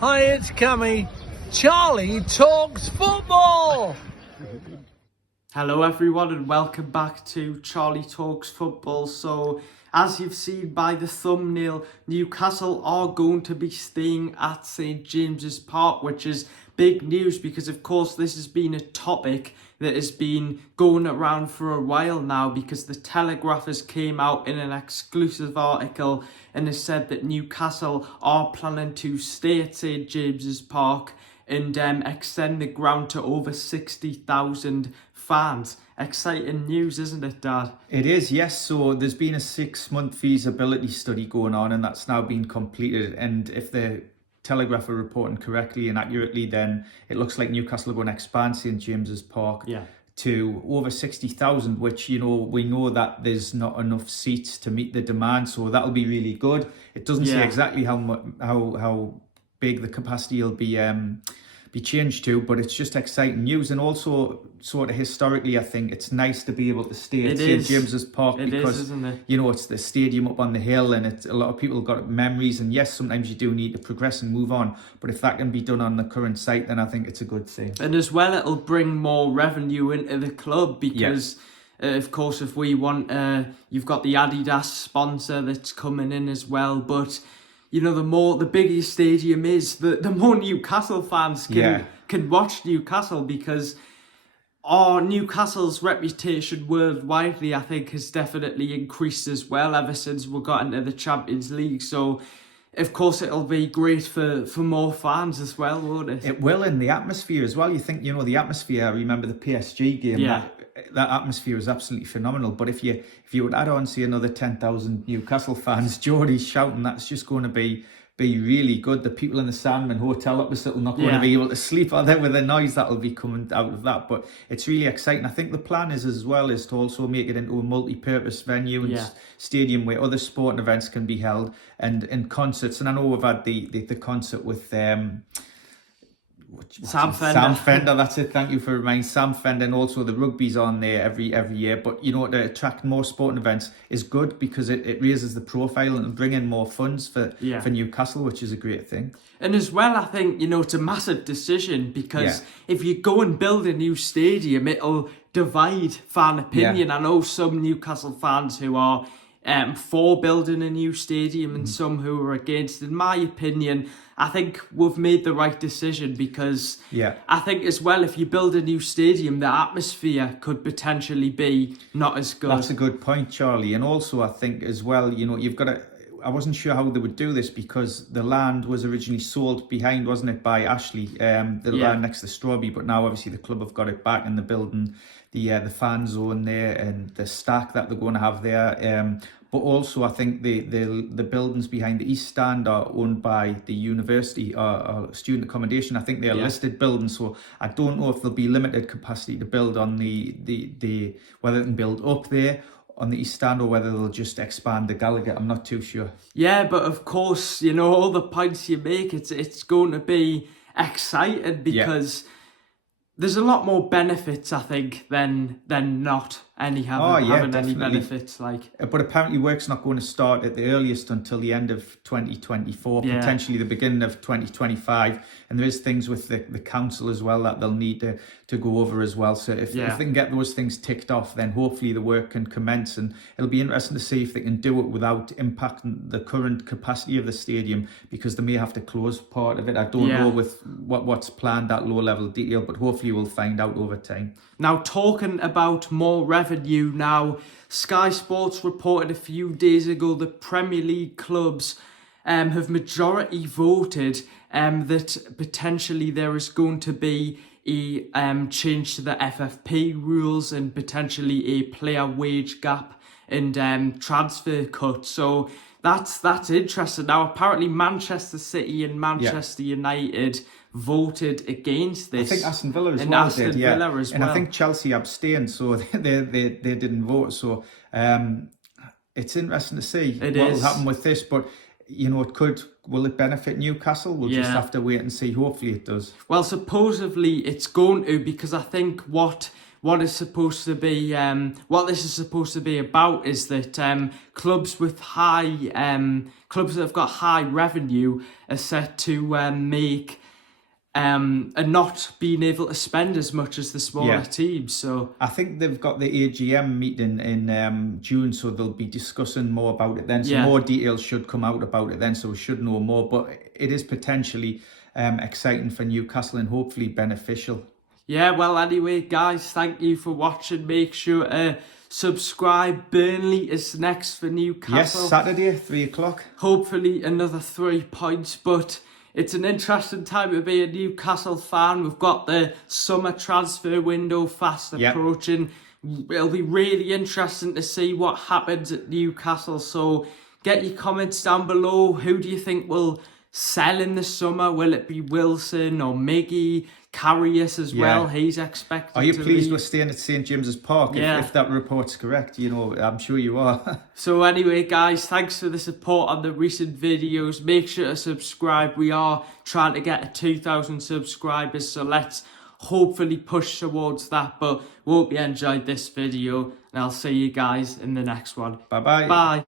Hi, it's Cammy. Charlie talks football. Hello everyone and welcome back to Charlie Talks Football. So as you've seen by the thumbnail, Newcastle are going to be staying at St James's Park, which is big news because of course this has been a topic that has been going around for a while now, because the Telegraph has came out in an exclusive article and has said that Newcastle are planning to stay at St James's Park and extend the ground to over 60,000 fans. Exciting news, isn't it, Dad? It is, yes. So there's been a 6-month feasibility study going on, and that's now been completed. And if the Telegraph are reporting correctly and accurately, then it looks like Newcastle are going to expand St James's Park to over 60,000, which, you know, we know that there's not enough seats to meet the demand. So that'll be really good. It doesn't say exactly how big the capacity will be changed to, but it's just exciting news. And also sort of historically, I think it's nice to be able to stay at St James's Park because isn't it? You know, it's the stadium up on the hill, and it's a lot of people got memories, and yes, sometimes you do need to progress and move on, but if that can be done on the current site, then I think it's a good thing. And as well, it'll bring more revenue into the club because of course, if we want, you've got the Adidas sponsor that's coming in as well, but you know, the bigger your stadium is, the more Newcastle fans can watch Newcastle, because Newcastle's reputation worldwide, I think, has definitely increased as well ever since we got into the Champions League. So, of course, it'll be great for more fans as well, won't it? It will, in the atmosphere as well. You think, you know, the atmosphere, I remember the PSG game, that atmosphere was absolutely phenomenal. But if you would add on, say, another 10,000 Newcastle fans, Geordie's shouting, that's just going to be really good. The people in the Sandman Hotel opposite will not going to be able to sleep, are they, with the noise that'll be coming out of that. But it's really exciting. I think the plan is as well is to also make it into a multi-purpose venue and stadium where other sporting events can be held and concerts. And I know we've had the concert with Sam Fender, that's it. Thank you for reminding Sam Fender, and also the rugby's on there every year. But you know, to attract more sporting events is good because it raises the profile and bring in more funds for Newcastle, which is a great thing. And as well, I think, you know, it's a massive decision because if you go and build a new stadium, it'll divide fan opinion. I know some Newcastle fans who are for building a new stadium and some who are against. In my opinion, I think we've made the right decision because I think as well, if you build a new stadium, the atmosphere could potentially be not as good. That's a good point, Charlie. And also I think as well, you know, you've got to, I wasn't sure how they would do this because the land was originally sold behind, wasn't it, by Ashley, the land next to Strawberry, but now obviously the club have got it back and they're building the fan zone there and the stack that they're going to have there. But also I think the buildings behind the East Stand are owned by the university or student accommodation. I think they're listed buildings, so I don't know if there'll be limited capacity to build on the whether they can build up there on the East Stand or whether they'll just expand the Gallagher. I'm not too sure. Yeah, but of course, you know, all the points you make, it's going to be exciting because there's a lot more benefits, I think, than not having any benefits. But apparently work's not going to start at the earliest until the end of 2024, potentially the beginning of 2025. And there is things with the council as well that they'll need to go over as well. So if they can get those things ticked off, then hopefully the work can commence. And it'll be interesting to see if they can do it without impacting the current capacity of the stadium, because they may have to close part of it. I don't know with what's planned, that low level detail, but hopefully we'll find out over time. Now, talking about more revenue now, Sky Sports reported a few days ago that Premier League clubs have majority voted that potentially there is going to be a change to the FFP rules and potentially a player wage gap and transfer cut. So that's interesting. Now, apparently Manchester City and Manchester United voted against this. I think Aston Villa as well did, and I think Chelsea abstained, so they didn't vote. So it's interesting to see what will happen with this, but you know, will it benefit Newcastle? We'll just have to wait and see. Hopefully it does. Well, supposedly it's going to, because I think what what is supposed to be what this is supposed to be about is that clubs with clubs that have got high revenue are set to make and not being able to spend as much as the smaller teams. So I think they've got the AGM meeting in June, so they'll be discussing more about it then. So more details should come out about it then, so we should know more. But it is potentially exciting for Newcastle and hopefully beneficial. Yeah, well, anyway, guys, thank you for watching. Make sure to subscribe. Burnley is next for Newcastle. Yes, Saturday, 3 o'clock. Hopefully another 3 points, but it's an interesting time to be a Newcastle fan. We've got the summer transfer window fast approaching. It'll be really interesting to see what happens at Newcastle. So get your comments down below. Who do you think will sell in the summer? Will it be Wilson or Miggy? Karius as well, he's expected. Are you pleased leave. with staying at St James's Park? If that report's correct, you know, I'm sure you are. So anyway, guys, thanks for the support on the recent videos. Make sure to subscribe. We are trying to get 2,000 subscribers, so let's hopefully push towards that. But hope you enjoyed this video, and I'll see you guys in the next one. Bye-bye. Bye.